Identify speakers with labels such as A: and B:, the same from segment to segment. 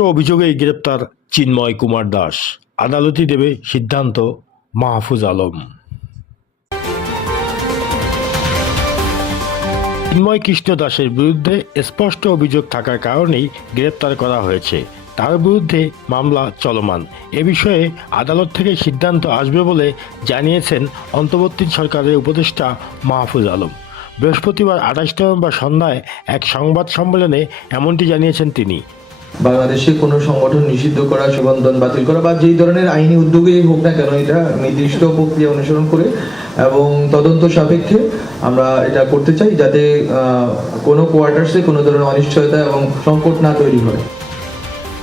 A: অভিযোগেই গ্রেপ্তার চিন্ময় কুমার দাস। আদালতই দেবে সিদ্ধান্ত মাহফুজ আলম। চিন্ময় কৃষ্ণ দাসের বিরুদ্ধে স্পষ্ট অভিযোগ থাকার কারণেই গ্রেপ্তার করা হয়েছে। তার বিরুদ্ধে মামলা চলমান। এ বিষয়ে আদালত থেকে সিদ্ধান্ত আসবে বলে জানিয়েছেন অন্তর্বর্তী সরকারের উপদেষ্টা মাহফুজ আলম। বৃহস্পতিবার আঠাশ নভেম্বর সন্ধ্যায় এক সংবাদ সম্মেলনে এমনটি জানিয়েছেন তিনি।
B: বাংলাদেশে কোনো সংগঠন নিষিদ্ধ করা, সুবন্ধন বাতিল করা বা যেই ধরনের আইনি উদ্যোগই হোক না কেন, এটা নির্দিষ্ট প্রক্রিয়া অনুসরণ করে এবং তদন্ত সাপেক্ষে আমরা এটা করতে চাই যাতে কোনো কোয়ার্টার্সে কোনো ধরনের অনিশ্চয়তা এবং সংকট না তৈরি হয়।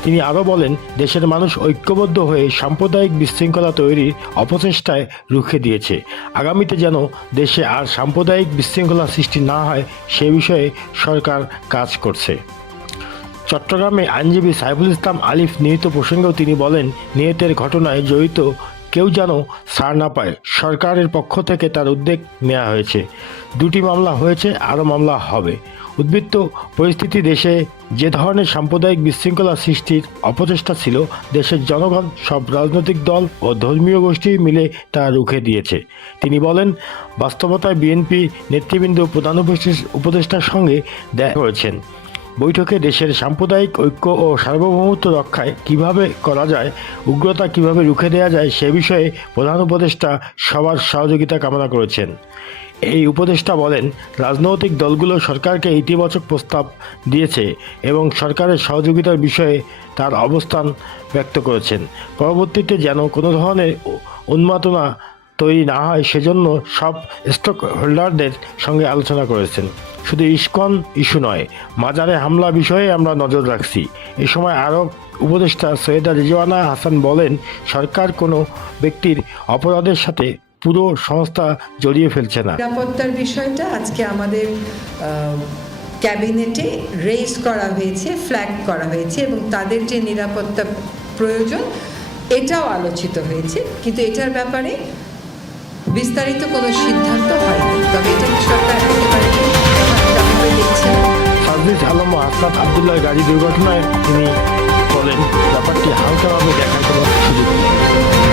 A: তিনি আরও বলেন, দেশের মানুষ ঐক্যবদ্ধ হয়ে সাম্প্রদায়িক বিশৃঙ্খলা তৈরির অপচেষ্টায় রুখে দিয়েছে। আগামীতে যেন দেশে আর সাম্প্রদায়িক বিশৃঙ্খলা সৃষ্টি না হয়, সে বিষয়ে সরকার কাজ করছে। চট্টগ্রামে আইনজীবী সাইফুল ইসলাম আলিফ নিহত প্রসঙ্গেও তিনি বলেন, নিহতের ঘটনায় জড়িত কেউ যেন ছাড় না পায়। সরকারের পক্ষ থেকে তার উদ্যোগ নেওয়া হয়েছে। দুটি মামলা হয়েছে, আরও মামলা হবে। উদ্বৃত্ত, পরিস্থিতি দেশে যে ধরনের সাম্প্রদায়িক বিশৃঙ্খলা সৃষ্টির অপচেষ্টা ছিল, দেশের জনগণ, সব রাজনৈতিক দল ও ধর্মীয় গোষ্ঠী মিলে তা রুখে দিয়েছে। তিনি বলেন, বাস্তবতায় বিএনপি নেতৃবৃন্দ প্রধান উপদেষ্টা- উপদেষ্টার সঙ্গে দেখা করেছেন বৈঠকে দেশের সাম্প্রদায়িক ঐক্য ও সার্বভৌমত্ব রক্ষায় কীভাবে করা যায়, উগ্রতা কীভাবে রুখে দেওয়া যায় সে বিষয়ে প্রধান উপদেষ্টা সবার সহযোগিতা কামনা করেছেন। এই উপদেষ্টা বলেন, রাজনৈতিক দলগুলো সরকারকে ইতিবাচক প্রস্তাব দিয়েছে এবং সরকারের সহযোগিতার বিষয়ে তার অবস্থান ব্যক্ত করেছেন। পরবর্তীতে যেন কোনো ধরনের উন্মাদনা তৈরি না হয় সেজন্য সব স্টক হোল্ডারদের সঙ্গে আলোচনা করেছেন। শুধু ইস্কন ইস্যু নয়, মাজারে হামলা বিষয়ে আমরা নজর রাখছি। এ সময় আরও উপদেষ্টা সৈয়দা রিজওয়ানা হাসান বলেন, সরকার কোনো ব্যক্তির অপরাধের সাথে পুরো সংস্থা জড়িয়ে ফেলছে না।
C: নিরাপত্তার বিষয়টা আজকে আমাদের ক্যাবিনেটে রেজ করা হয়েছে ফ্ল্যাগ করা হয়েছে এবং তাদের যে নিরাপত্তা প্রয়োজন, এটাও আলোচিত হয়েছে। কিন্তু এটার ব্যাপারে বিস্তারিত কোনো সিদ্ধান্ত হয়নি, তবে এটা
A: আলম ও আবদুল্লাহ গাড়ি দুর্ঘটনায় তিনি বলেন, ব্যাপারটি হালকাভাবে দেখার কোনো সুযোগ